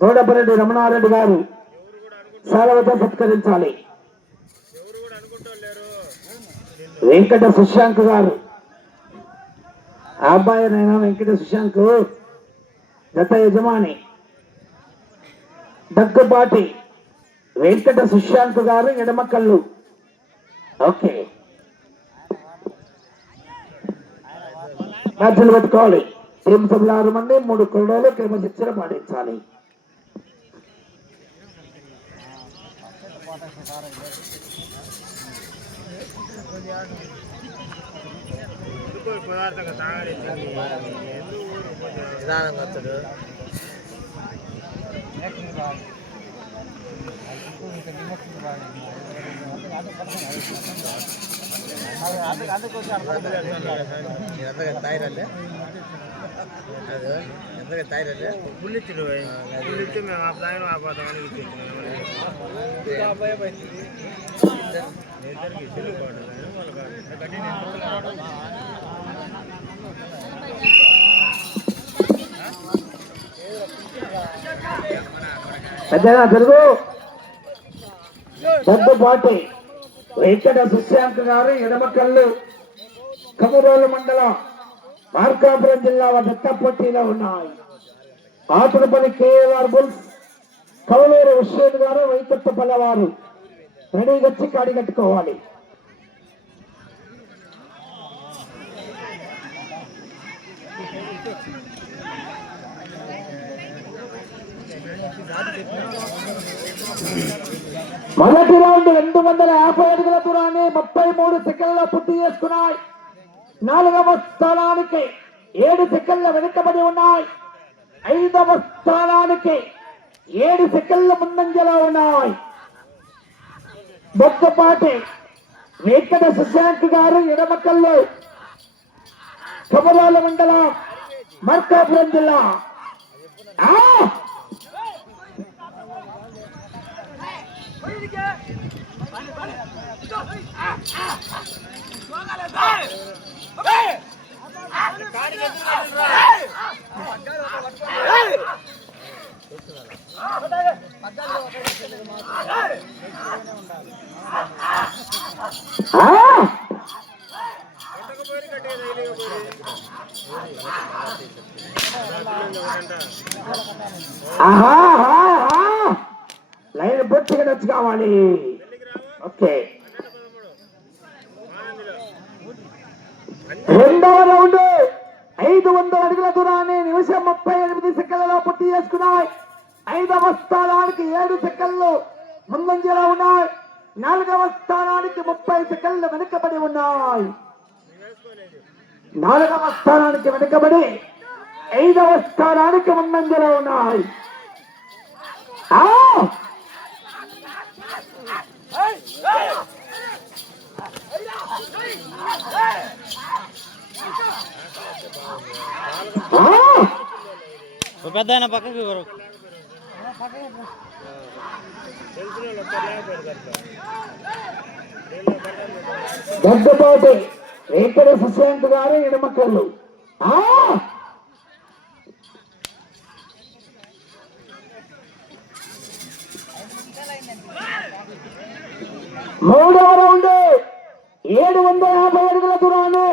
గౌడపరెడ్డి రమణారెడ్డి గారు శాలవతో సత్కరించాలి. వెంకట సుశాంక్ గారు ఆ అబ్బాయినైనా వెంకట సుశాంక్ గత యజమాని దగ్గుబాటి వెంకట సుశాంక్ గారు ఎడమకల్లు. ఓకే, మ్యాచ్లు పెట్టుకోవాలి. టీం సభ్యులు 6 మంది, 3 క్రీడలు క్రమశిక్షణ పాటించాలి. ತಾಯಿರಲ್ಲೇ ಎಂತ ತಾಯಿರಲ್ಲೇ ಬುಲ್ಲಿತ್ತು మేము ఆపుదాం ఆపాదామని తెలుగు దగ్గుబాటి వెంకట సుశాంక్ గారు ఎడమకల్లు కమరోలు మండలం మార్కాపురం జిల్లా దత్త పోటీలో ఉన్నాయి. ఆతులపల్లి కేఆర్ బుల్స్ కవలూరు హుస్సేన్ గారు వైకత్తపల్లె వారు రెడీగా వచ్చి కాడి కట్టుకోవాలి. మొదటి రౌండ్ 250 అడుగుల దూరాన్ని 33 సెకండ్ల పూర్తి చేసుకున్నాయి. 4వ స్థానానికి 7 సెకండ్ల వెనుకబడి ఉన్నాయి. 5వ స్థానానికి 7 సెకండ్ల ముందంజలో ఉన్నాయి. బొక్కపాటి వెంకట సుశాంక్ గారు ఎడమకల్లు కమరాల మండలం మార్కాపురం జిల్లా. లైన్ పూర్తిగా టచ్ కావాలి. ఓకే, 2వ రౌండ్ 500 అడుగుల దూరాన్ని నిమిషం 38 సెకండ్లలో పూర్తి చేసుకున్నాయి. 5వ స్థానానికి 7 సెకండ్లు ముందంజలో ఉన్నాయి. 4వ స్థానానికి 30 సెకండ్లు వెనుకబడి ఉన్నాయి. 4వ స్థానానికి వెనుకబడి 5వ స్థానానికి ముందంజలో ఉన్నాయి. పెద్ద పక్కకి దగ్గుబాటి వెంకట సుశాంక్ గారు ఎడమకల్లు. 3వ రౌండ్ 750 అడుగుల దూరాన్ని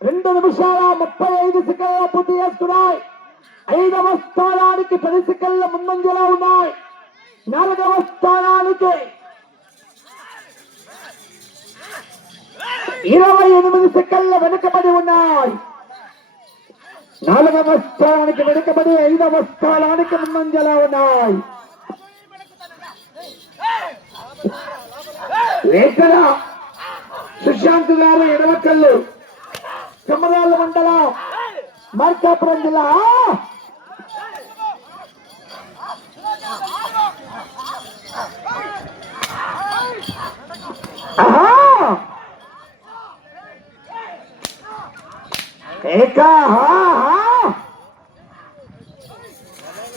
2 నిమిషాల 35 సెకండ్ల పూర్తి చేస్తున్నాయి. 5వ స్థానానికి 10 సెకండ్ల ముందంజలో ఉన్నాయి. 4వ స్థానానికి 28 సెకండ్ల వెనుకబడి ఉన్నాయి. 4వ స్థానానికి వెనుకబడి 5వ స్థానానికి ముందంజలో ఉన్నాయి. వెంకట సుశాంత్ గారు ఎడమకల్లు కమరాల మండలం మార్కాపురం జిల్లా.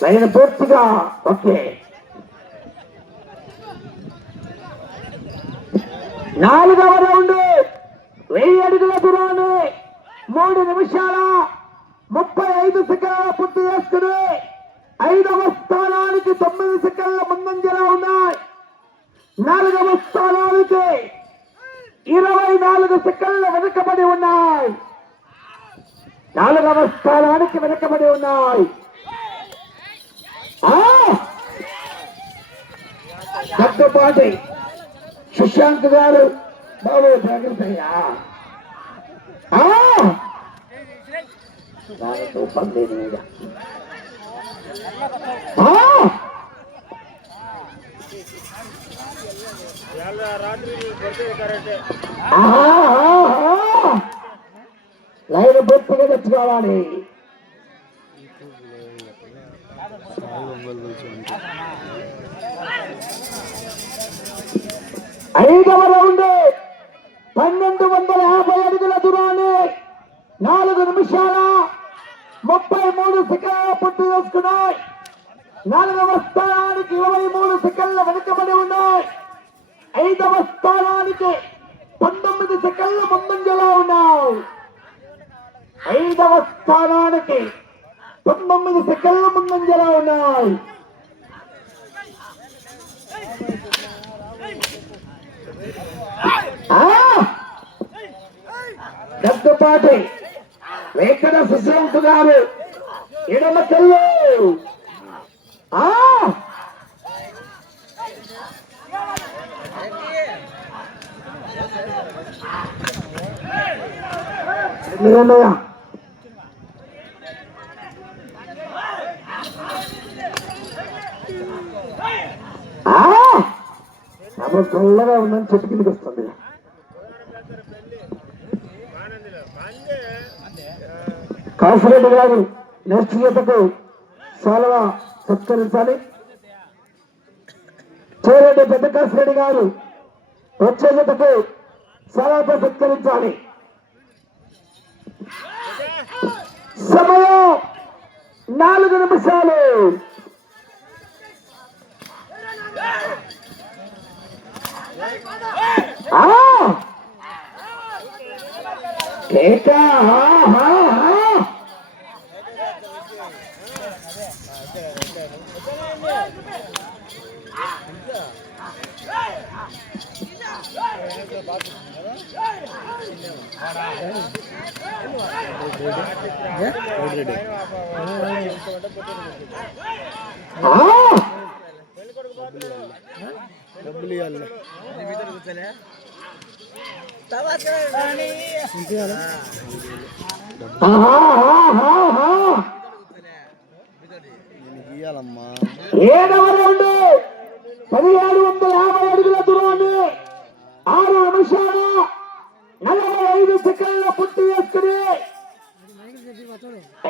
లైన్ పూర్తిగా ఓకే. 4వ రౌండ్ 1000 అడుగుల దూరాన్ని 3 నిమిషాల 35 సెకండ్ల పూర్తి చేసుకుని ఐదవ స్థానానికి 9 సెకండ్ల ముందంజలో ఉన్నాయి. నాలుగవ స్థానానికి 24 సెకండ్ల వెనుకబడి ఉన్నాయి. నాలుగవ స్థానానికి వెనుకబడి ఉన్నాయి. దగ్గుపాటి సుశాంత్ గారు బాబు జాగ్రత్తయ్యా. పందేది మీద లైన్ బొత్తుగా తెచ్చుకోవాలి. ఐదవ రౌండ్ 1250 అడుగుల దూరాన్ని 4 నిమిషాల 33 సెకండ్ల పూర్తి చేసుకున్నాయి. నాలుగవ స్థానానికి 23 సెకండ్ల వెనుకబడి ఉన్నాయి. ఐదవ స్థానానికి 19 సెకండ్ల ముందంజలో ఉన్నాయి. ఐదవ స్థానానికి 19 సెకండ్ల ముందంజలో ఉన్నాయి. దగ్గుపాటి వెంకట సుశాంత్ గారు ఎడమ కళ్ళు చల్లగా ఉందని చెట్టు కిందకి వస్తుంది. కాసిరెడ్డి గారు నెక్స్ట్ జతకు సాల్వ సత్కరించాలి. చేరెడ్డి పెద్ద కాసిరెడ్డి గారు వచ్చే జతకు సాల్వతో సత్కరించాలి. సమయం 4 నిమిషాలు. ఏడవ రౌండ్ 1750 అడుగుల దూరాన్ని 6 నిమిషాల 45 సెకండ్ల పూర్తి చేసుకుని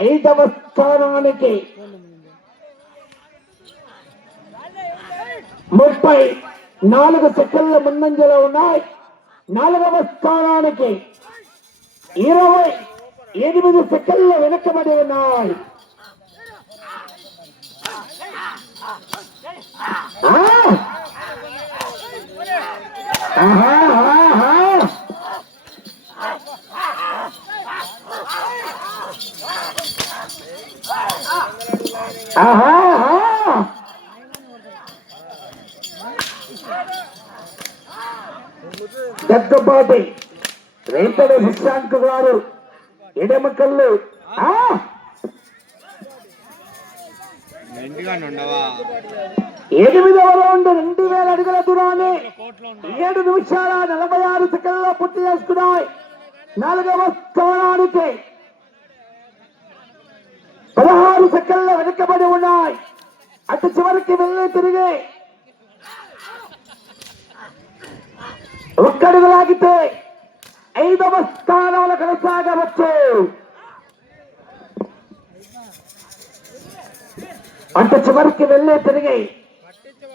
ఐదవ స్థానానికి 34 సెకండ్ల ముందంజలో ఉన్నాయి. నాలుగవ స్థానానికి 28 సెకండ్ల వెనకబడి ఉన్నాయి. దగ్గుపాటి వెంకట సుశాంత్ గారు ఎడమ కళ్ళు 8వ రౌండ్ 2000 అడుగుల దూరాన్ని 7 నిమిషాల 46 సెకండ్ల పూర్తి చేసుకున్నాయి. నాలుగవ స్థానానికి 16 సెకండ్ల వెనుకబడి ఉన్నాయి. అటు చివరికి వెళ్ళి తిరిగి ఒక్కడుగు లాగితే 5వ స్థానంలో కొనసాగవచ్చు. అటు చివరికి వెళ్ళి తిరిగి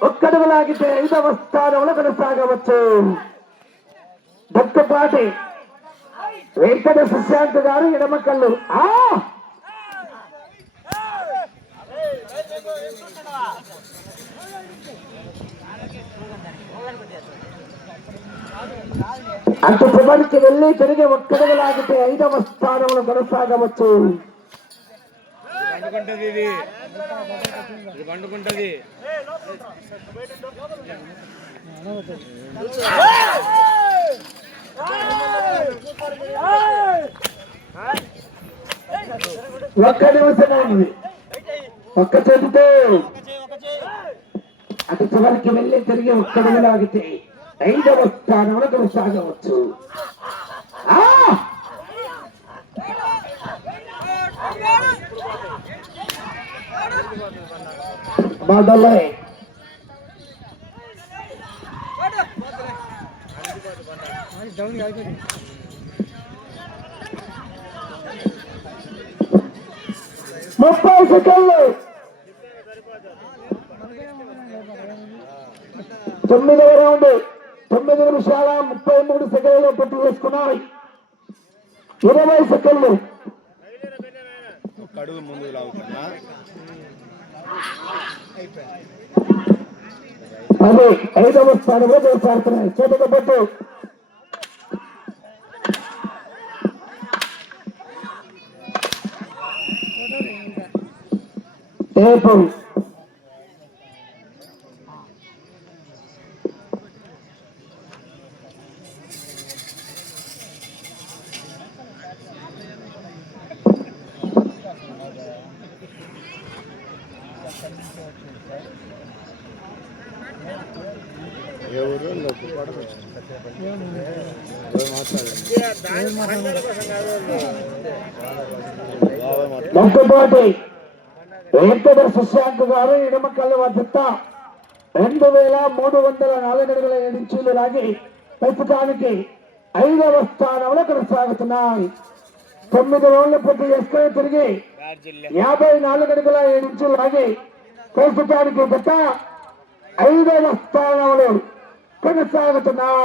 ఒక్కడుగు లాగితే 5వ స్థానంలో కొనసాగవచ్చు. దగ్గుపాటి వెంకట సుశాంత్ గారు ఎడమ కళ్ళు అంత చివరికి వెళ్ళి తిరిగి ఒక్కడుగు లాగితే 5వ స్థానంలో కొనసాగవచ్చు. పండుకుంటది ఇది పండుకుంటది. ఒక్క నిమిషమైంది. ఒక్క చేతితో అటు చివరికి వెళ్ళి తిరిగి ఒక్కడికి లాగితే 5వ స్థానంలో కొనసాగవచ్చు. బాధలే ముప్పై సెకండ్లు 9వ రౌండ్ 9 నిమిషాల 33 సెకండ్లు పూర్తి చేసుకున్నాయి. 20 సెకండ్లు. అడుగు ముందు లాగుతున్నా. అది 5వ స్థానంలో కొనసాగుతున్నాయి. చేతుల పట్టు టేపు మొక్కుపాటి వెంకట సుశాంత్ గారు ఎడమకల్ల వద్ద 2304 అడుగుల 7 ఇంచులు లాగి ప్రస్తుతానికి 5వ స్థానంలో కొనసాగుతున్నాయి. 9 రౌండ్లు పూర్తి చేసుకుని తిరిగి 54 అడుగుల 7 ఇంచులు లాగి ప్రస్తుతానికి 5వ స్థానంలో కొనసాగుతున్నాయి.